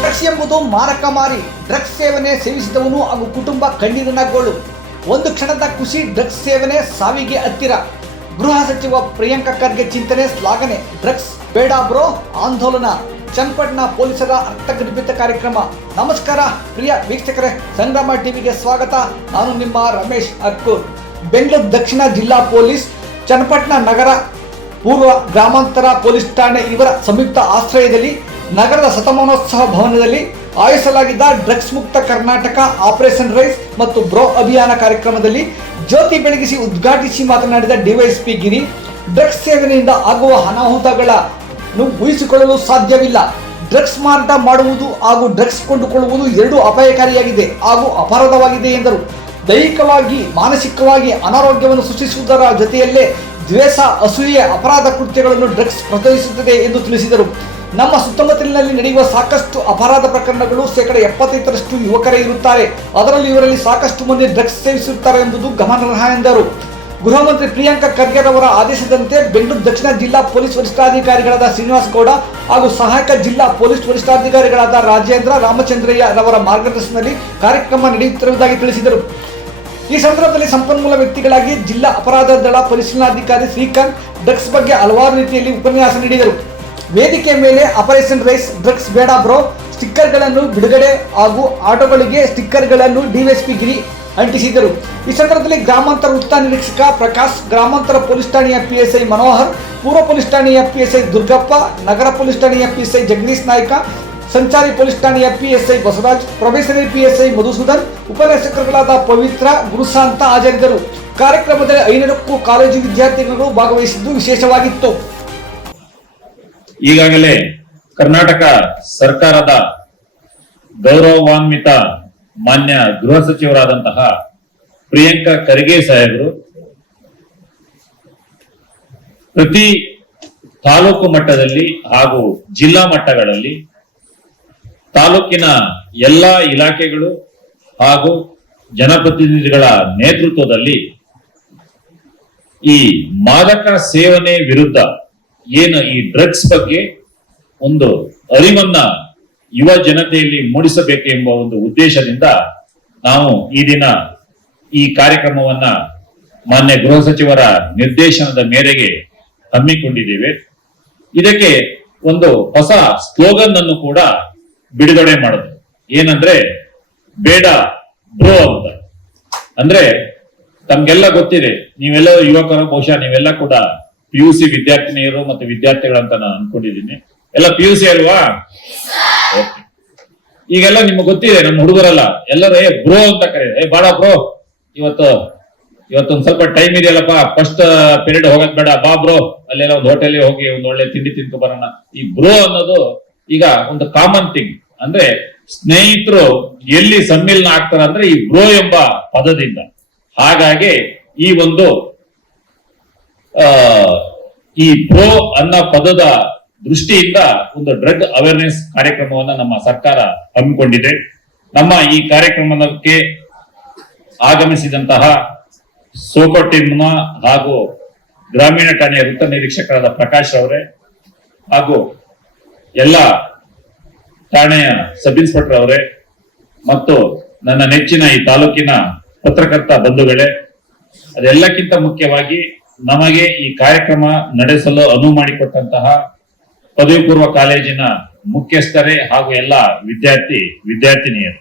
Drugs ಎಂಬುದು ಮಾರಕ ಮಾರಿ. ಡ್ರಗ್ಸ್ ಸೇವನೆ ಸೇವಿಸಿದವನು ಹಾಗೂ ಕುಟುಂಬ ಕಣ್ಣೀರಿನ ಗೋಳು. ಒಂದು ಕ್ಷಣದ ಖುಷಿ, ಡ್ರಗ್ಸ್ ಸೇವನೆ ಸಾವಿಗೆ ಹತ್ತಿರ. ಗೃಹ ಸಚಿವ ಪ್ರಿಯಾಂಕ ಖರ್ಗೆ ಚಿಂತನೆ, ಶ್ಲಾಘನೆ. ಡ್ರಗ್ಸ್ ಬೇಡ ಬ್ರೋ ಆಂದೋಲನ. ಚನ್ನಪಟ್ಟಣ ಪೊಲೀಸರ ಅರ್ಥಗರ್ಭಿತ ಕಾರ್ಯಕ್ರಮ. ನಮಸ್ಕಾರ ಪ್ರಿಯ ವೀಕ್ಷಕರೇ, ಸಂಗ್ರಾಮ ಟಿವಿಗೆ ಸ್ವಾಗತ. ನಾನು ನಿಮ್ಮ ರಮೇಶ್ ಅಕ್ಕೂರ್. ಬೆಂಗಳೂರು ದಕ್ಷಿಣ ಜಿಲ್ಲಾ ಪೊಲೀಸ್, ಚನ್ನಪಟ್ಟಣ ನಗರ ಪೂರ್ವ ಗ್ರಾಮಾಂತರ ಪೊಲೀಸ್ ಠಾಣೆ ಇವರ ಸಂಯುಕ್ತ ಆಶ್ರಯದಲ್ಲಿ ನಗರದ ಶತಮಾನೋತ್ಸವ ಭವನದಲ್ಲಿ ಆಯೋಜಿಸಲಾಗಿದ್ದ ಡ್ರಗ್ಸ್ ಮುಕ್ತ ಕರ್ನಾಟಕ ಆಪರೇಷನ್ ರೈಸ್ ಮತ್ತು ಬ್ರೋ ಅಭಿಯಾನ ಕಾರ್ಯಕ್ರಮದಲ್ಲಿ ಜ್ಯೋತಿ ಬೆಳಗಿಸಿ ಉದ್ಘಾಟಿಸಿ ಮಾತನಾಡಿದ ಡಿವೈಎಸ್ಪಿ ಗಿರಿ, ಡ್ರಗ್ಸ್ ಸೇವನೆಯಿಂದ ಆಗುವ ಅನಾಹುತಗಳನ್ನು ಊಹಿಸಿಕೊಳ್ಳಲು ಸಾಧ್ಯವಿಲ್ಲ. ಡ್ರಗ್ಸ್ ಮಾರಾಟ ಮಾಡುವುದು ಹಾಗೂ ಡ್ರಗ್ಸ್ ಕೊಂಡುಕೊಳ್ಳುವುದು ಎರಡೂ ಅಪಾಯಕಾರಿಯಾಗಿದೆ ಹಾಗೂ ಅಪರಾಧವಾಗಿದೆ ಎಂದರು. ದೈಹಿಕವಾಗಿ ಮಾನಸಿಕವಾಗಿ ಅನಾರೋಗ್ಯವನ್ನು ಸೃಷ್ಟಿಸುವುದರ ಜೊತೆಯಲ್ಲೇ ದ್ವೇಷ, ಅಸೂಯೆ, ಅಪರಾಧ ಕೃತ್ಯಗಳನ್ನು ಡ್ರಗ್ಸ್ ಪ್ರಚೋದಿಸುತ್ತದೆ ಎಂದು ತಿಳಿಸಿದರು. ನಮ್ಮ ಸುತ್ತಮುತ್ತಲಿನಲ್ಲಿ ನಡೆಯುವ ಸಾಕಷ್ಟು ಅಪರಾಧ ಪ್ರಕರಣಗಳು 75% ಯುವಕರೇ ಇರುತ್ತಾರೆ. ಅದರಲ್ಲಿ ಇವರಲ್ಲಿ ಸಾಕಷ್ಟು ಮಂದಿ ಡ್ರಗ್ಸ್ ಸೇವಿಸುತ್ತಾರೆ ಎಂಬುದು ಗಮನಾರ್ಹ ಎಂದರು. ಗೃಹ ಮಂತ್ರಿ ಪ್ರಿಯಾಂಕ ಖರ್ಗೆ ಅವರ ಆದೇಶದಂತೆ ಬೆಂಗಳೂರು ದಕ್ಷಿಣ ಜಿಲ್ಲಾ ಪೊಲೀಸ್ ವರಿಷ್ಠಾಧಿಕಾರಿಗಳಾದ ಶ್ರೀನಿವಾಸ್ ಗೌಡ ಹಾಗೂ ಸಹಾಯಕ ಜಿಲ್ಲಾ ಪೊಲೀಸ್ ವರಿಷ್ಠಾಧಿಕಾರಿಗಳಾದ ರಾಜೇಂದ್ರ ರಾಮಚಂದ್ರಯ್ಯ ರವರ ಮಾರ್ಗದರ್ಶನದಲ್ಲಿ ಕಾರ್ಯಕ್ರಮ ನಡೆಯುತ್ತಿರುವುದಾಗಿ ತಿಳಿಸಿದರು. ಈ ಸಂದರ್ಭದಲ್ಲಿ ಸಂಪನ್ಮೂಲ ವ್ಯಕ್ತಿಗಳಾಗಿ ಜಿಲ್ಲಾ ಅಪರಾಧ ದಳ ಪರಿಶೀಲನಾಧಿಕಾರಿ ಶ್ರೀಕಾಂತ್ ಡ್ರಗ್ಸ್ ಬಗ್ಗೆ ಹಲವಾರು ರೀತಿಯಲ್ಲಿ ಉಪನ್ಯಾಸ ನೀಡಿದರು. ವೇದಿಕೆ ಮೇಲೆ ಆಪರೇಷನ್ ರೈಸ್, ಡ್ರಗ್ಸ್ ಬೇಡ ಬ್ರೋ ಸ್ಟಿಕ್ಕರ್ಗಳನ್ನು ಬಿಡುಗಡೆ ಹಾಗೂ ಆಟೋಗಳಿಗೆ ಸ್ಟಿಕ್ಕರ್ಗಳನ್ನು ಡಿವೈಎಸ್ಪಿ ಗಿರಿ ಅಂಟಿಸಿದರು. ಈ ಸಂದರ್ಭದಲ್ಲಿ ಗ್ರಾಮಾಂತರ ವೃತ್ತ ನಿರೀಕ್ಷಕ ಪ್ರಕಾಶ್, ಗ್ರಾಮಾಂತರ ಪೊಲೀಸ್ ಠಾಣೆಯ ಪಿಎಸ್ಐ ಮನೋಹರ್, ಪೂರ್ವ ಪೊಲೀಸ್ ಠಾಣೆಯ ಪಿಎಸ್ಐ ದುರ್ಗಪ್ಪ, ನಗರ ಪೊಲೀಸ್ ಠಾಣೆಯ ಪಿಎಸ್ಐ ಜಗದೀಶ್ ನಾಯ್ಕ, ಸಂಚಾರಿ ಪೊಲೀಸ್ ಠಾಣೆಯ PSI Basavaraj, probationary PSI Madhusudan, ಉಪನ್ಯಾಸಕರುಗಳಾದ ಪವಿತ್ರ, ಗುರುಸಾಂತ ಹಾಜರಿದ್ದರು. ಕಾರ್ಯಕ್ರಮದಲ್ಲಿ 500ಕ್ಕೂ ಕಾಲೇಜು ವಿದ್ಯಾರ್ಥಿಗಳು ಭಾಗವಹಿಸಿದ್ದು ವಿಶೇಷವಾಗಿತ್ತು. ಈಗಾಗಲೇ ಕರ್ನಾಟಕ ಸರ್ಕಾರದ ಗೌರವಾನ್ವಿತ ಮಾನ್ಯ ಗೃಹ ಸಚಿವರಾದಂತಹ ಪ್ರಿಯಾಂಕ ಖರ್ಗೆ ಸಾಹೇಬರು ಪ್ರತಿ ತಾಲೂಕು ಮಟ್ಟದಲ್ಲಿ ಹಾಗೂ ಜಿಲ್ಲಾ ಮಟ್ಟಗಳಲ್ಲಿ ತಾಲೂಕಿನ ಎಲ್ಲಾ ಇಲಾಖೆಗಳು ಹಾಗೂ ಜನಪ್ರತಿನಿಧಿಗಳ ನೇತೃತ್ವದಲ್ಲಿ ಈ ಮಾದಕ ಸೇವನೆ ವಿರುದ್ಧ ಏನು ಈ ಡ್ರಗ್ಸ್ ಬಗ್ಗೆ ಒಂದು ಅರಿವನ್ನ ಯುವ ಜನತೆಯಲ್ಲಿ ಮೂಡಿಸಬೇಕು ಎಂಬ ಒಂದು ಉದ್ದೇಶದಿಂದ ನಾವು ಈ ದಿನ ಈ ಕಾರ್ಯಕ್ರಮವನ್ನ ಮಾನ್ಯ ಗೃಹ ಸಚಿವರ ನಿರ್ದೇಶನದ ಮೇರೆಗೆ ಹಮ್ಮಿಕೊಂಡಿದ್ದೇವೆ. ಇದಕ್ಕೆ ಒಂದು ಹೊಸ ಸ್ಲೋಗನ್ ಅನ್ನು ಕೂಡ ಬಿಡುಗಡೆ ಮಾಡಿದ್ರು. ಏನಂದ್ರೆ ಬೇಡ ಬ್ರೋ ಅಂತ. ಅಂದ್ರೆ ತಮ್ಗೆಲ್ಲ ಗೊತ್ತಿದೆ, ನೀವೆಲ್ಲ ಯುವಕರು, ಬಹುಶಃ ನೀವೆಲ್ಲ ಕೂಡ PUC ವಿದ್ಯಾರ್ಥಿನಿಯರು ಮತ್ತು ವಿದ್ಯಾರ್ಥಿಗಳಂತ ನಾನು ಅನ್ಕೊಂಡಿದ್ದೀನಿ. ಎಲ್ಲ PUC ಅಲ್ವಾ? ಈಗೆಲ್ಲ ನಿಮ್ಗೆ ಗೊತ್ತಿದೆ, ನಮ್ಮ ಹುಡುಗರಲ್ಲ ಎಲ್ಲರೂ ಬ್ರೋ ಅಂತ ಕರೀತಾರೆ. ಬಾಡ ಬ್ರೋ, ಇವತ್ತೊಂದ್ ಸ್ವಲ್ಪ ಟೈಮ್ ಇದೆಯಲ್ಲಪ್ಪ, ಫಸ್ಟ್ ಪೀರಿಯಡ್ ಹೋಗೋದ್ ಬೇಡ, ಬಾ ಬ್ರೋ ಅಲ್ಲೆಲ್ಲ ಒಂದು ಹೋಟೆಲ್ ಹೋಗಿ ಒಂದು ಒಳ್ಳೆ ತಿಂಡಿ ತಿನ್ಕೊ ಬರೋಣ. ಈ ಬ್ರೋ ಅನ್ನೋದು ಈಗ ಒಂದು ಕಾಮನ್ ಥಿಂಗ್. ಅಂದ್ರೆ ಸ್ನೇಹಿತರು ಎಲ್ಲಿ ಸಮ್ಮಿಲನ ಆಗ್ತಾರ ಅಂದ್ರೆ ಈ ಬ್ರೋ ಎಂಬ ಪದದಿಂದ. ಹಾಗಾಗಿ ಈ ಬ್ರೋ ಅನ್ನೋ ಪದದ ದೃಷ್ಟಿಯಿಂದ ಒಂದು ಡ್ರಗ್ ಅವೇರ್ನೆಸ್ ಕಾರ್ಯಕ್ರಮವನ್ನ ನಮ್ಮ ಸರ್ಕಾರ ಹಮ್ಮಿಕೊಂಡಿದೆ. ನಮ್ಮ ಈ ಕಾರ್ಯಕ್ರಮಕ್ಕೆ ಆಗಮಿಸಿದಂತಹ ಸೋಕೋಟಿಮ್ನ ಹಾಗೂ ಗ್ರಾಮೀಣ ಠಾಣೆಯ ವೃತ್ತ ನಿರೀಕ್ಷಕರಾದ ಪ್ರಕಾಶ್ ಅವರೇ ಹಾಗೂ ಎಲ್ಲ ಠಾಣೆಯ ಸಬ್ ಇನ್ಸ್ಪೆಕ್ಟರ್ ಅವರೇ ಮತ್ತು ನನ್ನ ನೆಚ್ಚಿನ ಈ ತಾಲೂಕಿನ ಪತ್ರಕರ್ತ ಬಂಧುಗಳೇ, ಅದೆಲ್ಲಕ್ಕಿಂತ ಮುಖ್ಯವಾಗಿ ನಮಗೆ ಈ ಕಾರ್ಯಕ್ರಮ ನಡೆಸಲು ಅನುವು ಮಾಡಿಕೊಟ್ಟಂತಹ ಪದವಿ ಪೂರ್ವ ಕಾಲೇಜಿನ ಮುಖ್ಯಸ್ಥರೇ ಹಾಗೂ ಎಲ್ಲ ವಿದ್ಯಾರ್ಥಿನಿಯರು,